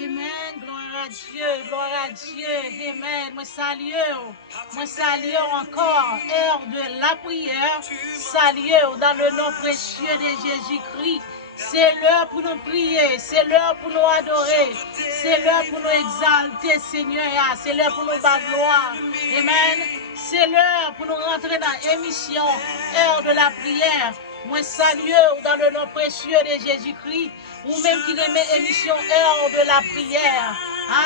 Amen, gloire à Dieu, gloire à Dieu. Amen, moi salue encore, heure de la prière, salue dans le nom précieux de Jésus-Christ. C'est l'heure pour nous prier, c'est l'heure pour nous adorer, c'est l'heure pour nous exalter, Seigneur, c'est l'heure pour nous battre gloire. Amen, c'est l'heure pour nous rentrer dans l'émission, heure de la prière. Moi salue dans le nom précieux de Jésus-Christ, ou même qui remet émission heure de la prière.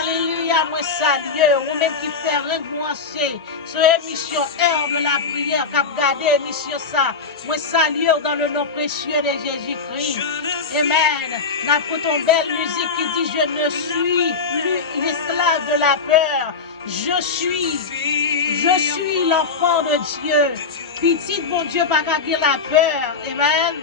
Alléluia, moi salue, ou même qui fait rencontrer sur émission heure de la prière, qui a regardé émission ça. Moi salue dans le nom précieux de Jésus-Christ. Amen. N'a pas ton belle musique qui dit je ne suis plus l'esclave de la peur. Je suis l'enfant de Dieu. Petite bon Dieu pas qu'à vivre la peur. Amen.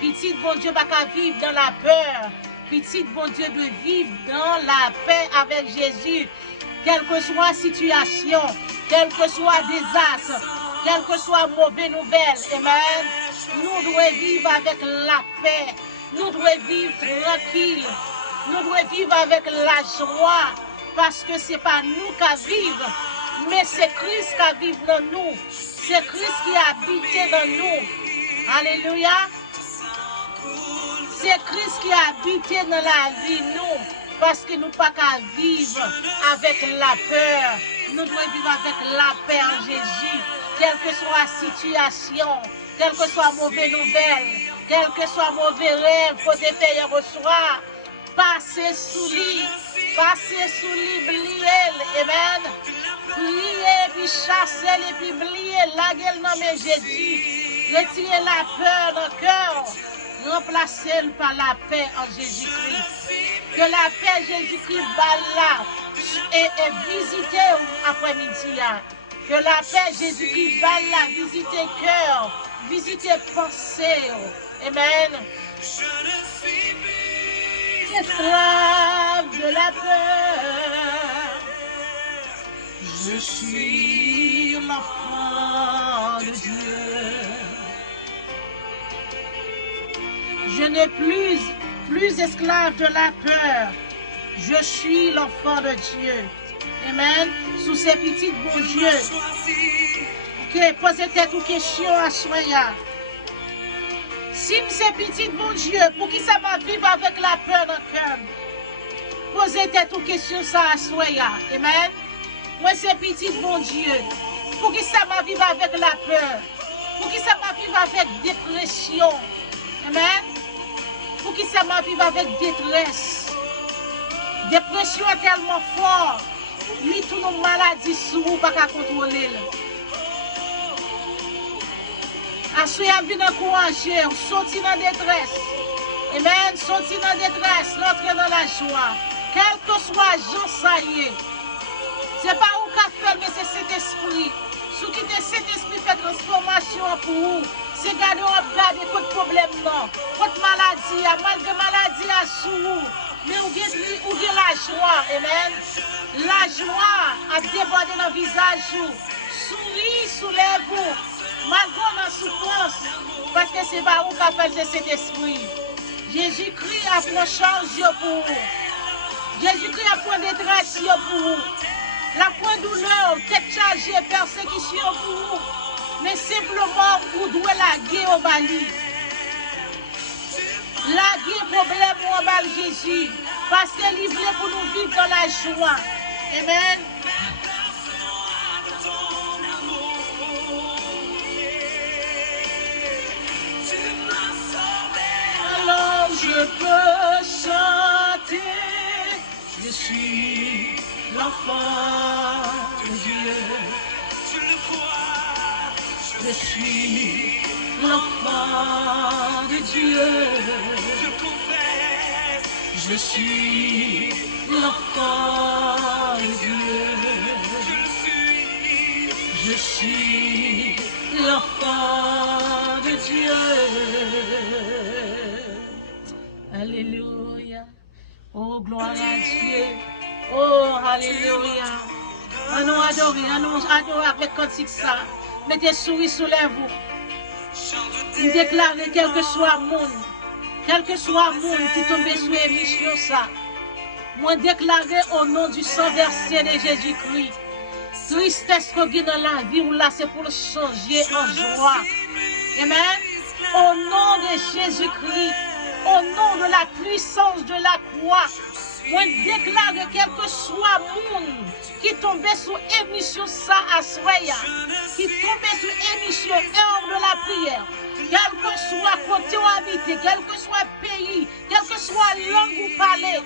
Petite bon Dieu pas qu'à vivre dans la peur. Petite bon Dieu de vivre dans la paix avec Jésus. Quelle que soit la situation, quel que soit désastre, quelle que soit mauvaise nouvelle. Amen. Nous devons vivre avec la paix. Nous devons vivre tranquille. Nous devons vivre avec la joie. Parce que ce n'est pas nous qui vivons, mais c'est Christ qui vit dans nous. C'est Christ qui a habité dans nous. Alléluia. C'est Christ qui a habité dans la vie, nous. Parce que nous ne pouvons pas vivre avec la peur. Nous devons vivre avec la paix en Jésus. Quelle que soit la situation, quelle que soit la mauvaise nouvelle, quel que soit le mauvais rêve, il faut détailler au soir. Passez sous lui. Passez sous lui, bliez. Amen. Priez, puis chassez, et puis bliez. La gueule non mais Jésus. Retirez la peur dans le cœur. Remplacez-le par la paix en Jésus-Christ. Que la paix Jésus-Christ là et visitez après-midi. Que la paix Jésus-Christ là, visitez cœur, visitez pensée. Amen. Esclave de la peur, je suis l'enfant de Dieu. Je n'ai plus esclave de la peur. Je suis l'enfant de Dieu. Amen. Sous ces petites bon Dieu. Ok, posez-vous une question à soya. Si c'est petit bon Dieu, pour qui ça va vivre avec la peur dans le cœur? Posez-vous une question ça à soya. Amen. Moi c'est petit bon Dieu. Pour qui ça va vivre avec la peur? Pour qui ça va vivre avec dépression? Amen. Pour qui ça va vivre avec détresse? Dépression est tellement forte. Lui, tout nos maladies sous vous, pas qu'à contrôler. Assoyez bien encourager, sortir dans la détresse. Amen. Sortir dans la détresse, rentrer dans la joie. Quel que soit Jean, ça y est. Ce n'est pas où qu'a fait, mais c'est cet esprit. Sous qui cet esprit fait transformation pour vous. C'est garder votre problème, non. Votre maladie, malgré maladie à sous vous. Mais vous avez la joie, amen. La joie a débordé dans le visage. Souris, soulève-vous. Malgré la souffrance, parce que c'est pas où qu'appelle de cet esprit. Jésus-Christ a pris charge pour vous. Jésus-Christ a pris détresse pour vous. La point douleur, tête chargée, persécution pour vous. Mais simplement, vous devez la guerre au Bali. La guerre problème au Bali Jésus. Parce qu'il voulait pour nous vivre dans la joie. Amen. Alors je peux chanter. Je suis l'enfant de Dieu. Je suis l'enfant de Dieu. Je suis l'enfant de Dieu. Je suis l'enfant de Dieu. Alléluia. Oh, gloire à Dieu. Oh, alléluia. On nous adore avec cantique ça. Mettez souris sous les vous. Il déclare quel que soit le monde qui tombe sur l'émission ça. Moi déclarer au nom du sang versé de Jésus-Christ. Tristesse qu'on a dans la vie, ou là, c'est pour le changer en joie. Amen. Au nom de Jésus-Christ, au nom de la puissance de la croix, moi déclare quel que soit le monde qui tombe sous émission ça à soya, qui tombe sous émission heure de la prière, quel que soit côté où habiter, quel que soit pays, quel que soit langue ou parler.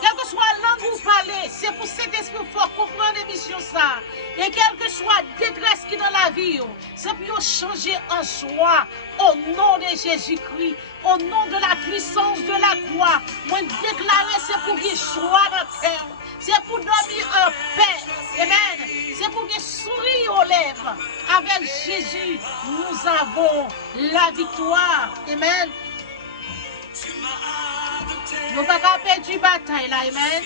Quelle que soit la langue où vous parlez, c'est pour cet esprit fort comprendre l'émission ça. Et quelle que soit la détresse qui est dans la vie, c'est pour changer en joie au nom de Jésus-Christ, au nom de la puissance de la croix. Moi, déclarer, c'est pour qu'il joie dans le cœur. C'est pour dormir en paix. Amen. C'est pour qu'il sourie aux lèvres. Avec Jésus, nous avons la victoire. Amen. Nous ne pouvons pas perdre la bataille là, amen.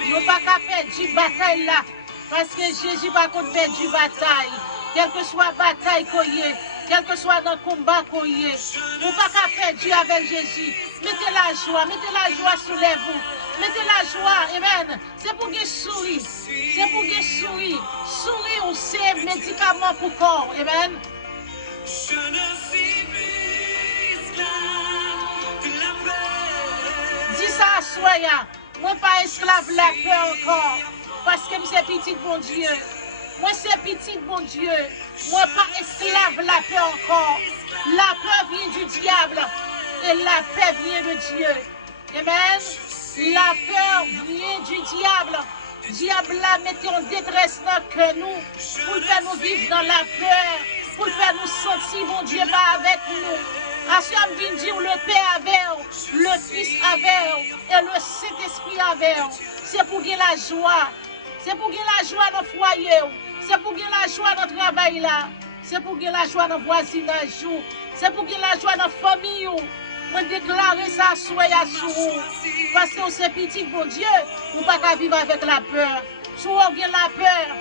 Nous ne pouvons pas perdre la bataille là. Parce que Jésus va contre perdre la bataille. Quelle que soit la bataille qu'on y est, quel que soit dans le combat qu'on y est, nous ne pouvons pas perdre avec Jésus. Mettez la joie sous les vous. Mettez la joie, amen. C'est pour qu'il sourit. C'est pour qu'il sourit. Sourire ou c'est médicament pour le corps, amen. Je ne suis plus esclave de la peur. Dis ça à Soya. Moi, pas esclave de la peur encore. Parce que c'est petit bon Dieu. Moi, c'est petit bon Dieu. Moi, pas esclave de la peur encore. La peur vient du diable. Et la paix vient de Dieu. Amen. La peur vient du diable. Diable la mettez en détresse dans nous. Pour faire nous vivre dans la peur. Pour faire nous sentir, mon Dieu, pas avec nous. Assurme vient dire le Père avec, le Fils avec, et le Saint-Esprit avec. C'est pour qu'il la joie. C'est pour qu'il la joie dans le foyer. C'est pour qu'il la joie dans le travail là. C'est pour qu'il la joie dans le voisinage. C'est pour qu'il la joie dans la famille. On déclare ça soyez sous. Parce que c'est petit, bon Dieu, on ne peut pas vivre avec la peur. Si on a la peur,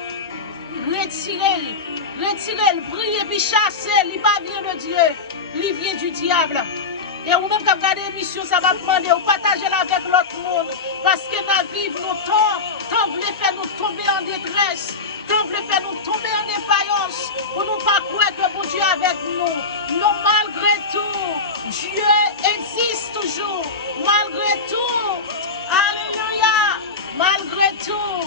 retirez-le. Retirez-le, priez, puis chassez. Il ne vient pas de Dieu. Il vient du diable. Et vous même qui regardez l'émission, ça va demander de partager avec l'autre monde. Parce que dans la vie, nous tant voulez faire nous tomber en détresse. Tant voulez faire nous tomber en défaillance. Pour nous pas croire que bon Dieu est avec nous. Non, malgré tout, Dieu existe toujours. Malgré tout. Alléluia. Malgré tout.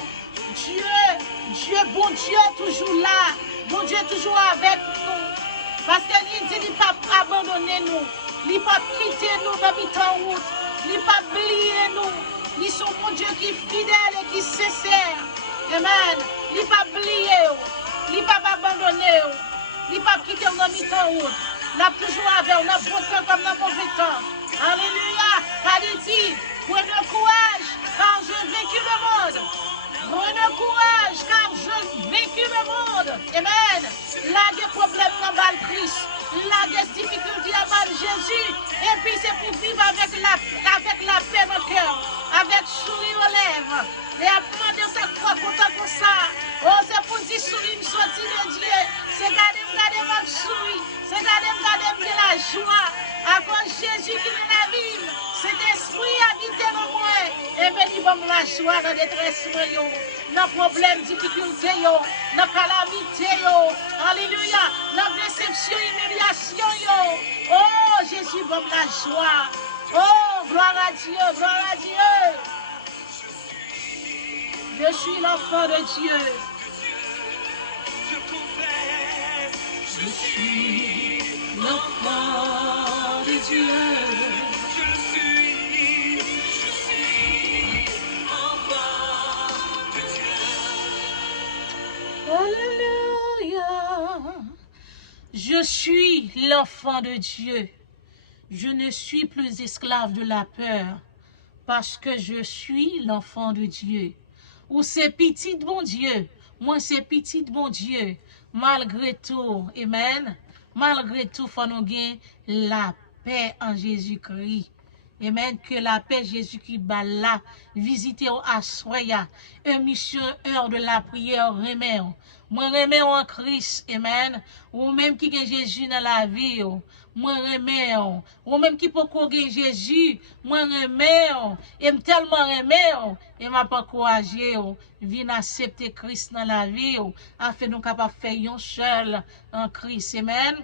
Dieu, bon Dieu est toujours là. Bon Dieu est toujours avec nous. Parce qu'il dit qu'il ne va pas abandonner nous. Il ne va pas quitter nous dans le temps route. Il ne va pas oublier nous. Ils sont mon Dieu qui est fidèle et qui est sincère. Amen. Il ne va pas oublier. Il ne va pas abandonner. Il ne va pas quitter nous dans le temps route. Il est toujours avec nous. On a bon temps comme dans mauvais temps. Alléluia. Il dit, prenez courage car je vécu le monde. Prenez courage car je vécu le monde. Amen. Là, il y a des problèmes dans le Christ. Là, il y a des difficultés à Jésus. Et puis, c'est pour vivre avec la paix dans le cœur. Avec sourire aux lèvres. Et à demander chaque fois content comme ça. Oh, c'est pour dire sourire, me sortir de Dieu. C'est garder ma sourire. C'est garder la joie. À cause de Jésus qui est la vie. Cet esprit habite dans moi. Et bien, il va me la joie dans la détresse, dans le problème, difficulté, dans la calamité. Alléluia. Dans la déception, humiliation. Oh, Jésus va me la joie. Oh, gloire à Dieu, gloire à Dieu. Je suis l'enfant de Dieu. Je suis l'enfant de Dieu. Alléluia. Je suis l'enfant de Dieu. Je ne suis plus esclave de la peur parce que je suis l'enfant de Dieu. Ou c'est petit bon Dieu. Moi c'est petit bon Dieu. Malgré tout, amen. Malgré tout, faut nous gagner la paix en Jésus-Christ. Amen. Que la paix Jésus-Christ bat là, visitez à Soya, une mission heure de la prière, remède. Moi remets en Christ, amen. Ou même qui gagne Jésus dans la vie, moi remets, ou même qui peut gagner Jésus, moi remets, et me tellement remets, et m'a pas encouragé, viens accepter Christ dans la vie, afin nous capable faire un seul en Christ, amen.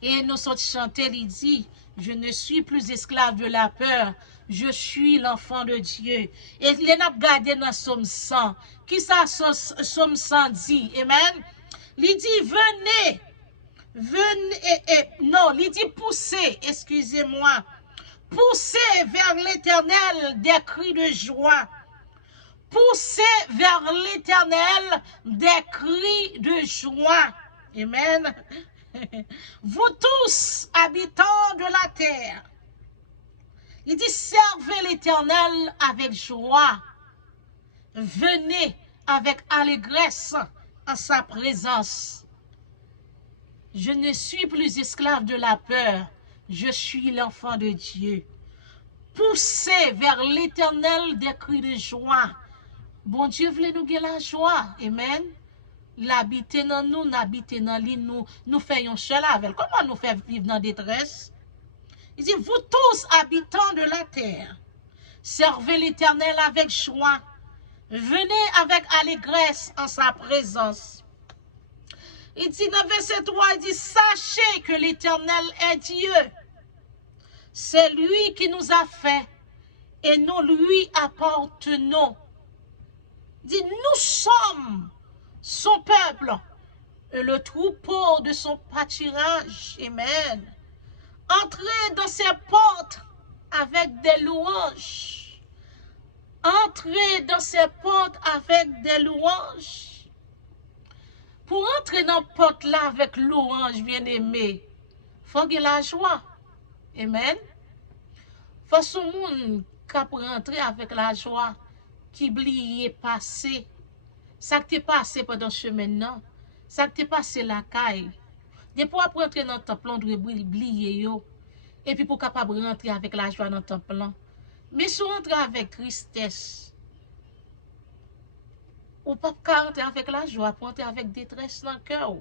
Et nous sommes chantés, il dit, je ne suis plus esclave de la peur, je suis l'enfant de Dieu. Et les n'a gardé dans Somme 100. Qui ça, Somme 100 dit? Amen. Il dit, venez, non, il dit, poussez, excusez-moi, poussez vers l'Éternel des cris de joie. Poussez vers l'Éternel des cris de joie. Amen. Vous tous, habitants de la terre, il dit, servez l'Éternel avec joie. Venez avec allégresse en sa présence. Je ne suis plus esclave de la peur, je suis l'enfant de Dieu. Poussez vers l'Éternel des cris de joie. Bon Dieu voulait nous gagner la joie. Amen. L'habiter dans nous, n'habiter dans lui, nous faisons seul avec. Comment nous faire vivre dans la détresse? Il dit, vous tous, habitants de la terre, servez l'Éternel avec joie. Venez avec allégresse en sa présence. Il dit dans verset 3, il dit, sachez que l'Éternel est Dieu. C'est lui qui nous a fait et nous lui appartenons. Il dit, nous sommes son peuple et le troupeau de son pâturage. Amen. Entrez dans ses portes avec des louanges. Entrez dans ses portes avec des louanges. Pour entrer dans la porte là avec louange, bien-aimé, il faut qu'il y ait la joie. Amen. Il faut que ce monde qui rentrer avec la joie, qui oublie passé. Ça qui t'est passé pendant ce chemin, ça qui t'est passé la caille. Des fois, pour entrer dans le temple, on doit oublier. Et puis, pour capable rentrer avec la joie dans le temple. Mais si on rentre avec tristesse, ou pas rentrer avec la joie, pour rentrer avec détresse dans le cœur.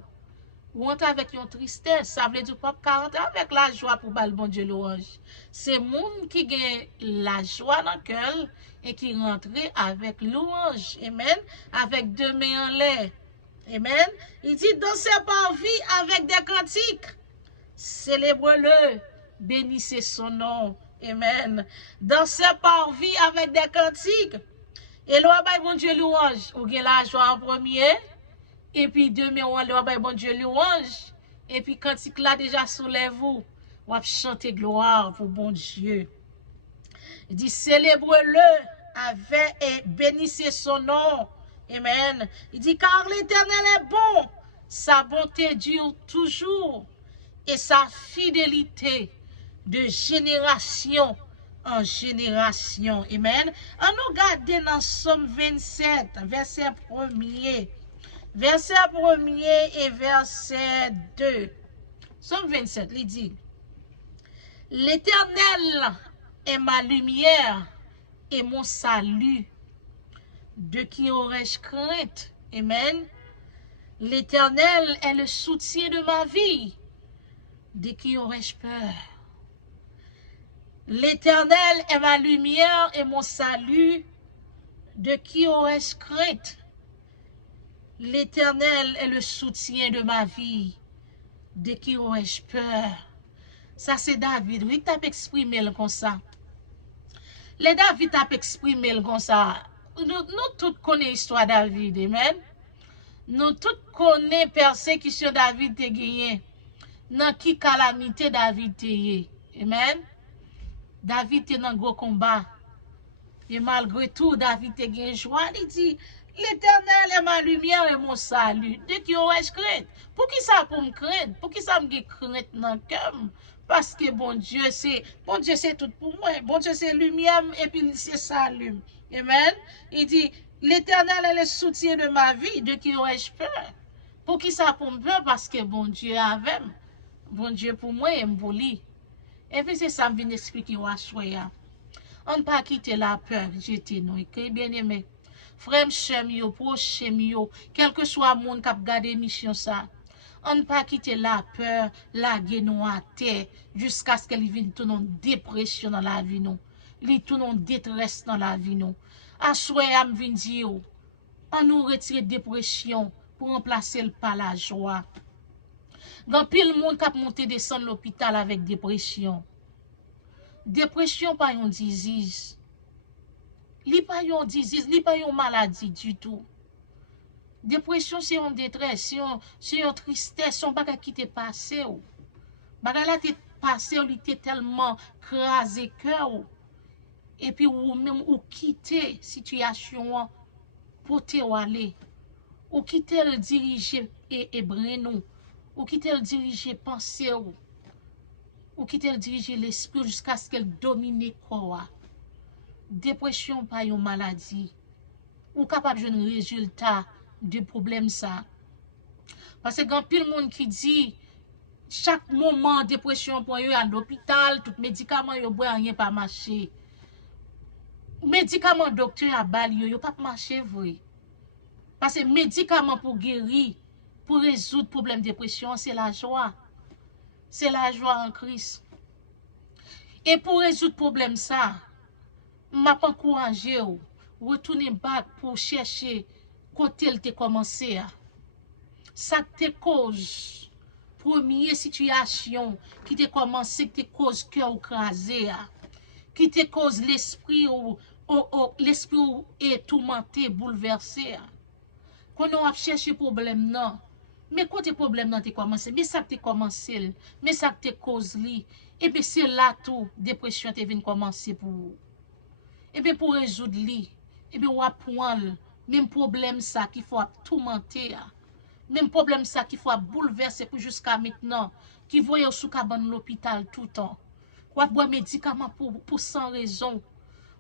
Ou rentrer avec une tristesse, ça veut dire pas rentrer avec la joie pour bal bon Dieu louange. C'est monde qui gagne la joie dans le cœur et qui rentre avec louange. Amen. Avec deux mains en l'air. Amen. Il dit, dansez parvis avec des cantiques. Célébrez-le. Bénissez son nom. Amen. Dansez parvis avec des cantiques. Et l'on va bon Dieu louange. Ou gagne la joie en premier. Et puis demain, on va bon Dieu louange. Et puis cantique là déjà soulève-vous. On va chanter gloire pour bon Dieu. Il dit, célébrez-le avec et bénissez son nom. Amen. Il dit, car l'Éternel est bon, sa bonté dure toujours, et sa fidélité de génération en génération. Amen. On nous regarde dans Somme 27, verset 1er. Verset 1er et verset 2. Somme 27, il dit, l'Éternel est ma lumière et mon salut. De qui aurais-je crainte? Amen. L'Éternel est le soutien de ma vie. De qui aurais-je peur? L'Éternel est ma lumière et mon salut. De qui aurais-je crainte? L'Éternel est le soutien de ma vie. De qui aurais-je peur? Ça c'est David. Oui, tu as exprimé comme ça. Les David t'a exprimé comme ça. Nous tous connaissons l'histoire de David, amen. Nous tous connaissons persécution David te gagné. Dans qui calamité David te yé. Amen. David te dans gros combat. Et malgré tout, David te gagné joie. Il dit, l'Éternel est ma lumière et mon salut. De qui aurais-je crainte? Pour qui ça pour me craindre? Pour qui ça me crainte dans le cœur? Parce que bon Dieu c'est tout pour moi. Bon Dieu c'est lumière et puis c'est salut. Amen. Il dit, l'Éternel est le soutien de ma vie. De qui aurais-je peur? Pour qui ça pour me peur? Parce que bon Dieu est avec moi. Bon Dieu pour moi et pour lui. Et puis c'est ça que je viens d'expliquer à choya. On ne pas quitter la peur, jeter nous. Bien aimé. frère chème yo, proche yo, quel que soit monde qui a regardé mission ça. On ne pas quitter la peur, la guénon à terre, jusqu'à ce qu'elle vienne tout en dépression dans la vie nous. Li tout en détresse dans la vie nous. À souhait am vin dire, on nous retire dépression pour remplacer le par la joie. Gan pile monde qui a monté descendre l'hôpital avec dépression. Dépression pas yon disease. Li pas yon disease, li pas yon maladie du tout. Dépression, c'est une détresse, c'est une tristesse, c'est un bagage qui t'est passé. Bagage là t'est passé, il t'est tellement crasé cœur. Et puis, ou même, ou quitter situation pour te aller. Ou quitter le diriger et brenou. Ou quitter le diriger penser. Ou quitter le diriger l'esprit jusqu'à ce qu'elle domine quoi. Dépression, pas une maladie. Ou capable de un résultat de problème ça. Parce que quand pile monde qui dit chaque moment dépression pour yo à l'hôpital, tout médicament yo boit rien pas marcher. Médicament docteur a bal yo pas marcher vrai. Parce que médicament pour guérir, pour résoudre problème dépression, c'est la joie. C'est la joie en Christ. Et pour résoudre problème ça, m'a pas encourager ou retourner back pour chercher côté elle te commencé. Ça te cause première situation qui te commencé qui te cause cœur crasé, qui te cause l'esprit ou l'esprit est tourmenté, bouleversé. Quand on a cherché problème non, mais quand problème non te commencé, mais ça te commencé, mais ça te cause li, et bien c'est là tout dépression te vient commencer pour vous. Et bien pour résoudre li, et bien on va prendre même problème ça qu'il faut tourmenter. Même problème ça qu'il faut bouleverser pour jusqu'à maintenant, qui voyait sous cabane l'hôpital tout le temps. Ou à boire médicaments pour sans raison.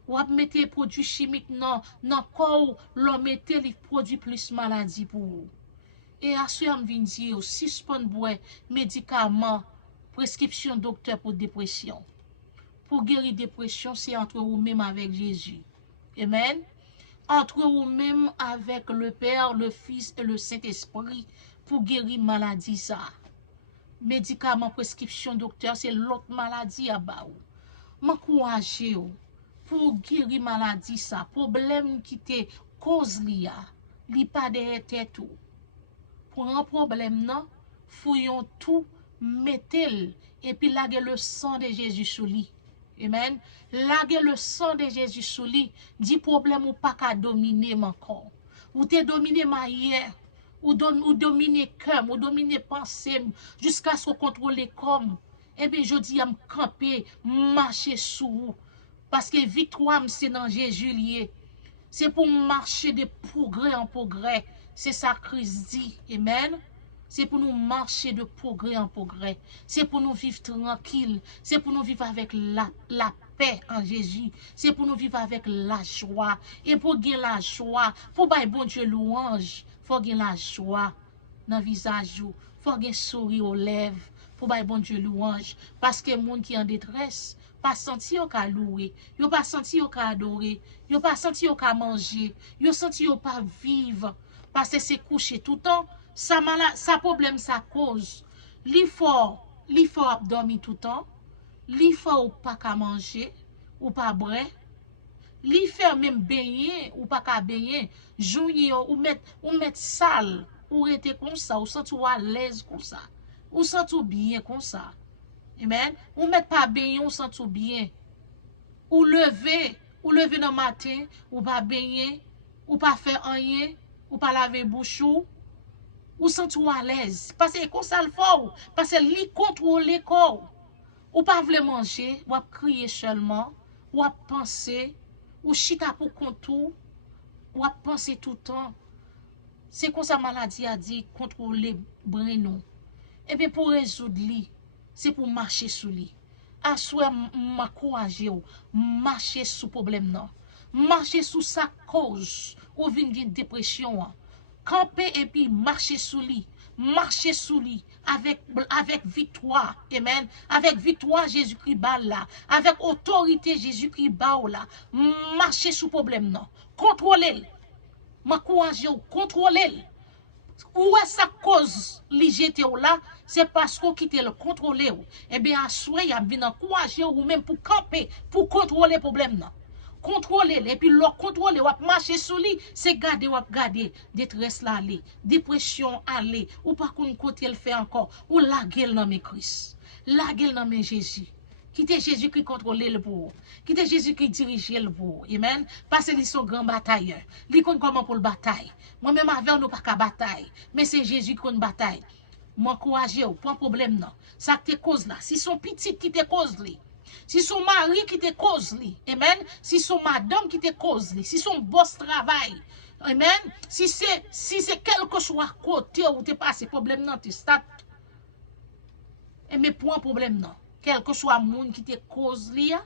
Ou à mettre des produits chimiques dans corps, l'on mettait les produits plus maladie pour vous. Et à ce moment vient dire, suspend boire médicaments, prescription docteur pour dépression. Pour guérir dépression, c'est entre vous-même avec Jésus. Amen. Entre vous-même avec le Père, le Fils et le Saint-Esprit pour guérir maladie ça. Médicaments, prescription docteur, c'est l'autre maladie à bas. M'encourager pour guérir maladie ça, problème qui te cause li pas derrière tête tout. Pour un problème non, fouillons tout, mettez-le et puis laguez le sang de Jésus sous lui. Amen. Laguez le sang de Jésus sous lui. Dit problème ou pas qu'à dominer mon corps. Ou te dominer ma hier. Ou dominer cœur. Ou dominer pensée. Jusqu'à ce qu'on contrôle comme. Eh bien, je dis à me camper, marcher sous vous. Parce que victoire, c'est dans Jésus lié. C'est pour marcher de progrès en progrès. C'est ça que Christ dit. Amen. C'est pour nous marcher de progrès en progrès. C'est pour nous vivre tranquille. C'est pour nous vivre avec la paix en Jésus. C'est pour nous vivre avec la joie. Et pour gagner la joie, pour bailler bon Dieu louange, faut gagner la joie dans le visage. Faut gagner sourire aux lèvres, pour bailler bon Dieu louange. Parce que les gens qui sont en détresse, pas senti au ka louer, yo pas senti au ka adorer, yo pas senti au ka manger, yo senti au pas vivre. Parce que c'est couché tout le temps. Ça problème, ça cause. Li faut dormir tout le temps. Li faut pas qu'à manger ou pas boire. Li fait même baigner ou pas qu'à baigner. Jouer ou mettre sale ou rester comme ça ou sentir à l'aise comme ça. Ou sentir bien comme ça. Amen. Ou mettre pas baigner ou sentir bien. Ou lever dans le matin ou pas baigner ou pas faire rien ou pas laver bouchou. Ou sentir à l'aise. Parce que comme ça le faut. Parce que li contrôle le corps. Ou pas vle manger, ou crier seulement, ou penser, ou chita pour contour, ou penser tout le temps. C'est comme ça maladie a dit contrôler brenou. Et bien pour résoudre li, c'est pour marcher sous li. À souhait m'encourager ou marcher sous problème non. Marcher sous sa cause ou vinn gen dépression. Camper et puis marcher sous lui avec victoire. Amen. Avec victoire Jésus-Christ là, avec autorité Jésus-Christ là. Marcher sous problème non. Contrôler. m'encourager ou contrôler. Où est sa cause li jete ou là, c'est parce qu'on quitte le contrôler ou. Eh bien, à souhait, il a bien encourager ou même pour camper, pour contrôler le problème là. Contrôler, et puis le contrôler, ou marcher sur lui, c'est garder ou garder, détresse là aller, dépression aller, ou par contre côté le fait encore, ou la gueule dans mes Christ, la gueule dans mes Jésus. Quittez Jésus qui contrôle le pour. Quittez Jésus qui dirige le pour. Amen. Parce qu'ils sont grands batailleurs. Ils connaissent comment pour le bataille. Moi-même avec nous pas qu'à bataille. Mais c'est Jésus qui connaît bataille. M'encourager, pas problème non. Ça te cause là. Si son petit qui te cause li. Si son mari qui te cause li. Amen. Si son madame qui te cause li. Si son boss travail. Amen. Si c'est quelque soit côté où tu passé problème non, tu start. Mais pour un problème non. Quel que soit le monde qui te cause là,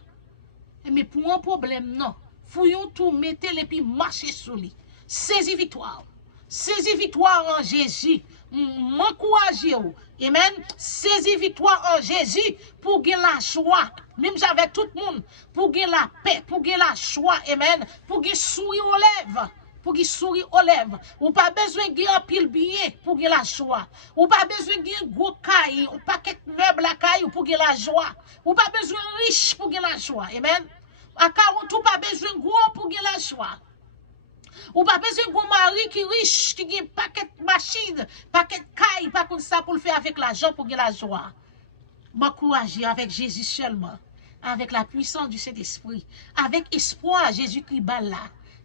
mais pour un problème, non. Fouillons tout, mettez-le, puis marchez sur lui. Saisis victoire. Saisis victoire en Jésus. M'encouragez. Amen. Saisis victoire en Jésus pour gagner la joie. Même avec tout le monde. Pour gagner la paix, pour gagner la joie. Amen. Pour gagner sourire aux lèvres. Pour qu'il sourit aux lèvres. Ou pas besoin de gagner un pile billet pour gagner la joie. Ou pas besoin de gagner gros caille, ou paquet de meubles à caille pour gagner la joie. Ou pas besoin de riche pour gagner la joie. Amen. À 40 ou pas besoin de gros pour gagner la joie. Ou pas besoin de gros mari qui riche, qui gagne paquet de machines, paquet de caille, pas comme ça pour le faire avec l'argent pour gagner la joie. M'encourager avec Jésus seulement. Avec la puissance du Saint-Esprit. Avec espoir, Jésus-Christ là.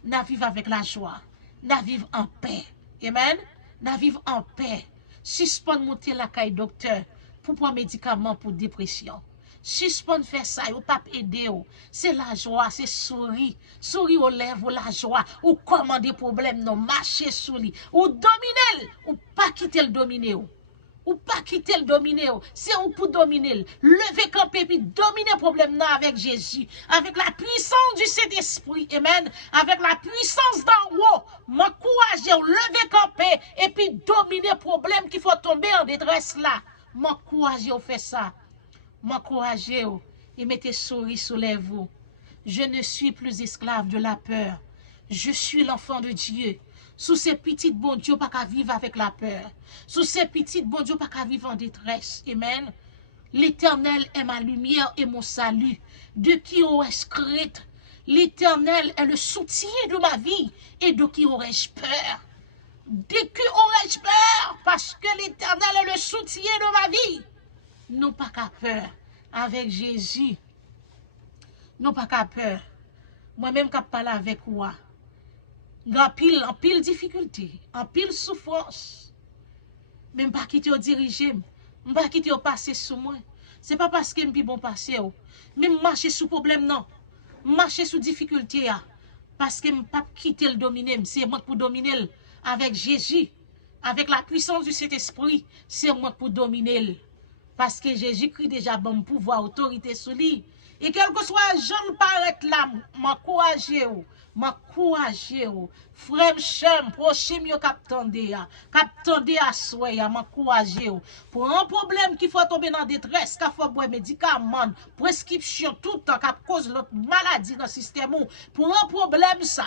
N'a vivre avec la joie, n'a vivre en paix. Amen. N'a vivre en paix. Suspend monter la caille docteur pour prendre médicaments pour dépression. Suspend faire ça, ou pas aider. C'est la joie, c'est sourire. Sourire aux lèvres, la joie. Ou commander problème, non, marcher sur lui. Ou dominer, ou pas quitter le dominer. Ou pas quitter le dominer. C'est ou pour dominer. Lever camper puis dominer le problème là avec Jésus. Avec la puissance du Saint-Esprit. Amen. Avec la puissance d'en haut. M'encourager, lever camper et puis dominer le problème qu'il faut tomber en détresse là. M'encourager, fait ça. M'encourager et mettez souris sous les vous. Je ne suis plus esclave de la peur. Je suis l'enfant de Dieu. Sous ces petites bon Dieu, pas qu'à vivre avec la peur. Sous ces petites bon Dieu, pas qu'à vivre en détresse. Amen. L'Éternel est ma lumière et mon salut. De qui aurais-je crainte? L'Éternel est le soutien de ma vie. Et de qui aurais-je peur? De qui aurais-je peur? Parce que l'Éternel est le soutien de ma vie. Non pas qu'à peur. Avec Jésus. Non pas qu'à peur. Moi-même qu'à parler avec moi. En pile difficulté, en pile souffrance. Même pas quitter au diriger, même pas quitter au passer sous moi. C'est pas parce que je suis bon passer. Même marcher sous problème non. Marcher sous difficulté parce que je pas quitter le dominer, c'est moi pour dominer avec Jésus, avec la puissance du Saint-Esprit, c'est moi pour dominer. Parce que Jésus-Christ déjà bon pouvoir, autorité sur lui. Et quel que soit jeune paraît là, m'encourager m'encourager frère chum prochain yo captande à souhait m'encourager pour un problème qu'il faut tomber dans détresse qu'il faut boire médicaments prescription tout le temps qui cause l'autre maladie dans le système pour un problème ça.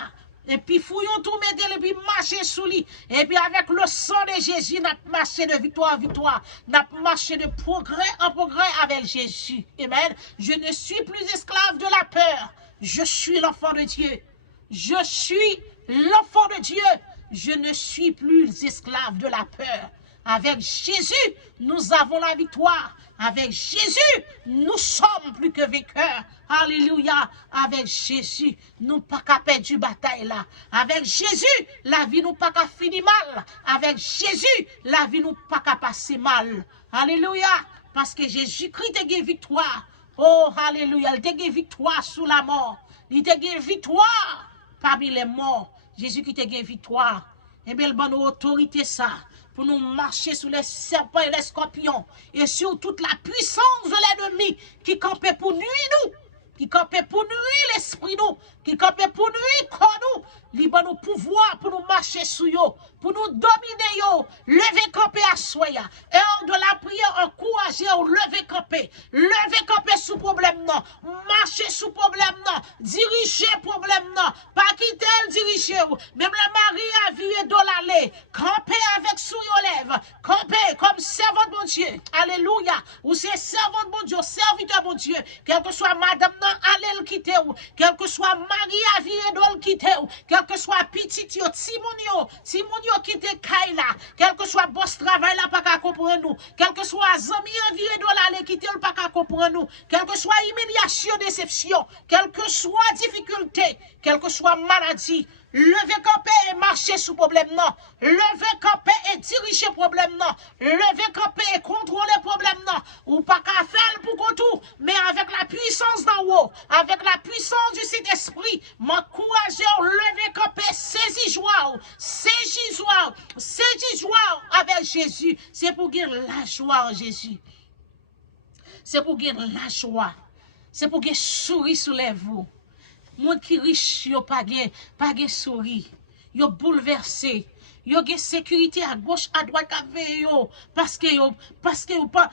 Et puis fouillons tout mettre et puis marcher sous lui. Et puis avec le sang de Jésus, nous marché de victoire en victoire. Nous marché de progrès en progrès avec Jésus. Amen. Je ne suis plus esclave de la peur. Je suis l'enfant de Dieu. Je suis l'enfant de Dieu. Je ne suis plus esclave de la peur. Avec Jésus, nous avons la victoire. Avec Jésus, nous sommes plus que vainqueurs. Alléluia. Avec Jésus, nous pas qu'à perdre du bataille là. Avec Jésus, la vie nous pas qu'à finir mal. Avec Jésus, la vie nous pas qu'à passer mal. Alléluia. Parce que Jésus-Christ a gagné victoire. Oh, alléluia. Il a gagné victoire sous la mort. Il a gagné victoire parmi les morts. Jésus-Christ a gagné victoire. Et bien, il a une autorité ça. Pour nous marcher sous les serpents et les scorpions. Et sur toute la puissance de l'ennemi qui campait pour nuire nous. Qui campait pour nuire l'esprit nous. Qui campait pour nuire corps nous. Libre nous pouvoir pour nous marcher sous yo. Pour nous dominer yo. Lever camper à soi. Et de la prière encourager ou lever camper. Lever camper sous problème non. Marcher sous problème non. Diriger problème non. Pas quitter le diriger. Même le mari a vu et l'aller. Camper avec sous les lèvres. Camper comme servant de mon Dieu. Alléluia. Ou c'est servant de mon Dieu, serviteur de mon Dieu. Quel que soit madame non, allez le quitter. Quel que soit mari a vu et le quitter. Quel que soit petit Timonio quitte Kaila. Quel que soit boss travail là, pas qu'à comprendre nous. Quel que soit amis a vu et l'aller quitter, pas qu'à comprendre nous. Quel que soit humiliation, déception. Quelle que soit difficulté, quelle que soit maladie, levez camper et marcher sous problème non. Levez camper et diriger problème non. Levez camper et contrôler problème non. Ou pas qu'à faire pour tout, mais avec la puissance d'en haut, avec la puissance du Saint-Esprit, m'encouragez, levez camper, saisis joie avec Jésus. C'est pour gagner la joie en Jésus. C'est pour gagner la joie. C'est pour que souris sous les vous. Monde qui riche, yo pas gen souris. Yo bouleversé. Yo gen sécurité à gauche, à droite avec yo parce que yo pas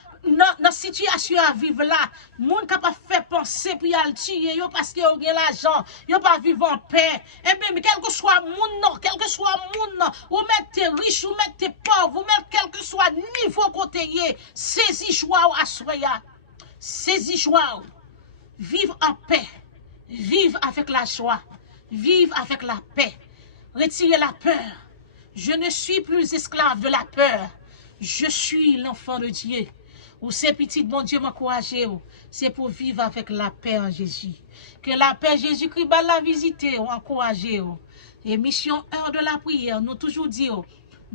dans situation à vivre là. Monde capable faire penser pour y aller tuer yo parce que yo gen l'argent. Yo pas vivre en paix. Et bien quel que soit monde non, quel que soit monde non, ou mettez riche, ou mettez pauvre, ou mettez quel que soit niveau côté yé, saisis joie à soya. Saisis joie. Vive en paix. Vive avec la joie. Vive avec la paix. Retirez la peur. Je ne suis plus esclave de la peur. Je suis l'enfant de Dieu. Ou ces petites, bon Dieu, m'encourager. C'est pour vivre avec la paix en Jésus. Que la paix Jésus-Christ va la visiter, encourager. Et mission heure de la prière, nous toujours dire.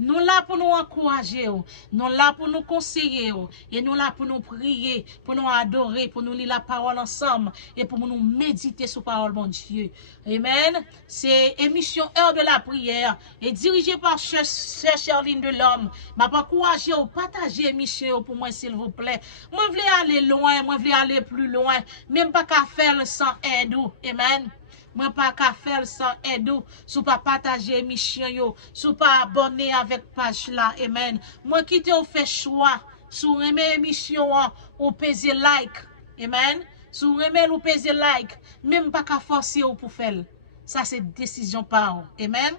Nous là pour nous encourager, nous là pour nous conseiller, et nous là pour nous prier, pour nous adorer, pour nous lire la parole ensemble, et pour nous méditer sur la parole, mon Dieu. Amen. C'est émission Heure de la prière, et dirigée par Sœur Charline de l'Homme. Je m'encourage à partager l'émission pour moi, s'il vous plaît. Moi, je veux aller loin, moi, je veux aller plus loin, même pas qu'à faire sans aide. Amen. Moi pas qu'à faire sans aide, sous pas partager émission yo, sous pas abonner avec page là, amen. Moi qui te fait choix, sous aimer émission ou peser like, amen. Sous aimer ou peser like, même pas qu'à forcer ou pour faire. Ça c'est décision par eux, amen.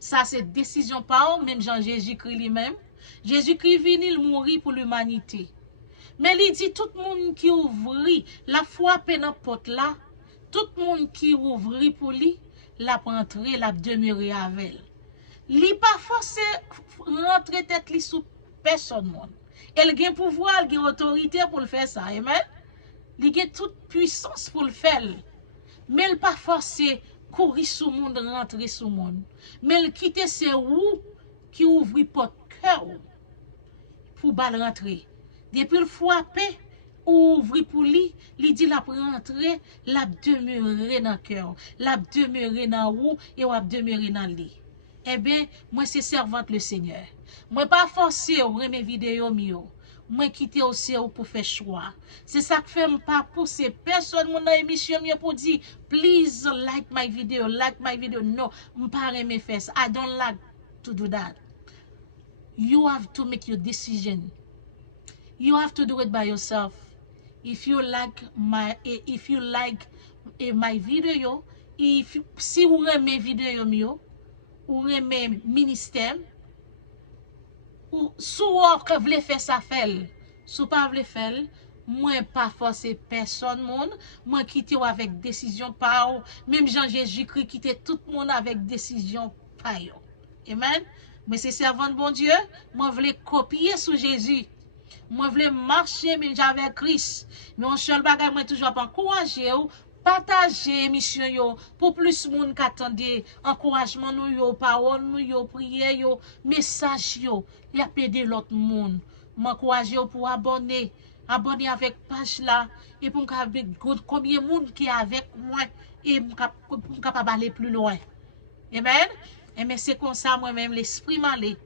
Ça c'est décision par eux, même Jean Jésus-Christ lui-même. Jésus-Christ venu mourir pour l'humanité. Mais il dit tout le monde qui ouvrit la foi dans porte là. Tout le monde qui ouvre pour lui, l'a rentrer, l'a demeurer avec elle. Li pas forcé rentrer tête li sous personne. Elle a pouvoir, elle a autorité pour le faire ça. Amen. Il a toute puissance pour le faire. Mais elle pas forcé courir sous le monde, rentrer sous le monde. Mais elle quitte ses roues qui ouvrent porte cœur pour bal rentrer. Depuis le frapper, ouvrir pour lui, il dit la rentrer, la demeurer dans le cœur, la demeurer dans roue et la demeurer dans le lit. Eh bien, moi c'est servante le Seigneur. Moi pas forcé à remettre vidéo mio. Moi quitter aussi pour faire choix. C'est ça que fait pas pousser personne mon dans émission pour dire please like my video, like my video. No, m'pas aimer faire ça. I don't like to do that. You have to make your decision. You have to do it by yourself. If you like my video, si vous aimez vidéo mio, ou aimez ministère, ou soit que vous voulez faire ça fait, si pas voulez faire, moi pas forcer personne monde, moi quitter avec décision par même Jean Jésus-Christ quitter tout le monde avec décision par yo. Amen. Mais c'est servant de bon Dieu, moi voulais copier sur Jésus. Moi voulais marcher mais avec Christ. Mais on seul bagage moi toujours pas encourager ou partager émission yo pour plus monde qu'attendait encouragement nous yo, parole nous yo, prière yo, message yo, y a aider l'autre monde. M'encourager pour abonner avec page là et pour avec combien monde qui est avec moi et pour capable aller plus loin. Amen. Et mais c'est comme ça moi même l'esprit m'aller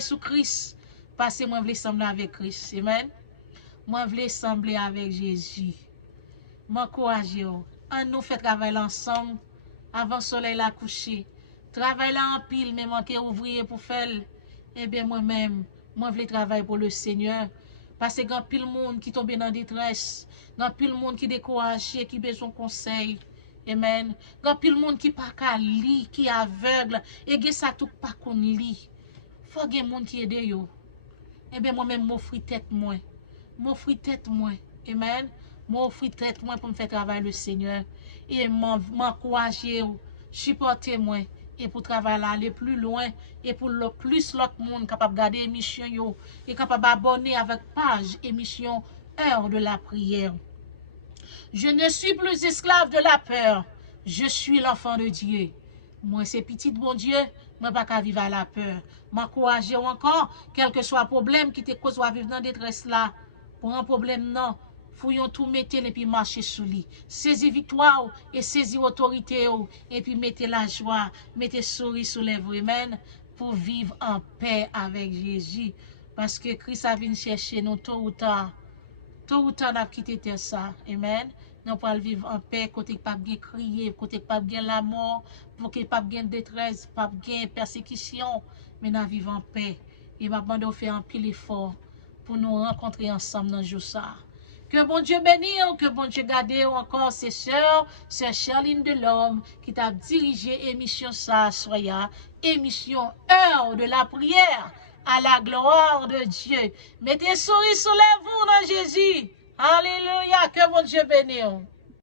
sous Christ. Parce que moi, je veux sembler avec Christ. Amen. Moi, je veux sembler avec Jésus. M'encourage. On nous fait travailler ensemble avant le soleil la coucher. Travailler en pile, mais manquer ouvrier pour faire. Eh bien, moi-même, moi, je veux travailler pour le Seigneur. Parce que quand pile monde qui tombe dans la détresse, quand pile monde qui décourage, qui besoin de conseil. Amen. Quand pile monde qui pas qu'à li, qui aveugle, et gen ça tout pas qu'on li. Faut gen monde qui aide yo. Eh bien, moi-même, m'offrir tête moi. M'offrir tête moi. Amen. M'offrir tête moi pour me faire travailler le Seigneur. Et m'encourager, supporter moi. Et pour travailler là, aller plus loin. Et pour le plus l'autre monde capable de garder émission yo. Et capable d'abonner avec page émission Heure de la prière. Je ne suis plus esclave de la peur. Je suis l'enfant de Dieu. Moi, c'est petit bon Dieu, moi, pas qu'à vivre à la peur. M'encourager encore, quel que soit le problème qui te cause à vivre dans détresse là. Pour un problème, non. Fouillons tout, mettez et puis marchez sous lui. Saisissez victoire et saisissez autorité et puis mettez la joie, mettez souris sous les lèvres, amen, pour vivre en paix avec Jésus. Parce que Christ a venu chercher nous tôt ou tard. Tôt ou tard, on a quitté ça. Amen. Nous pouvons vivre en paix, côté pas bien crier, côté pas bien la mort, côté pas bien détresse, pas bien persécution, mais nous vivons en paix. Et maintenant, on fait un pile effort pour nous rencontrer ensemble dans le jour ça. Que bon Dieu bénisse, que bon Dieu garde encore ses sœurs, sœur Charline de l'Homme, qui t'a dirigé émission ça, soya, émission Heure de la prière. À la gloire de Dieu. Mettez souris sur les vous dans Jésus. Alléluia. Que mon Dieu bénisse.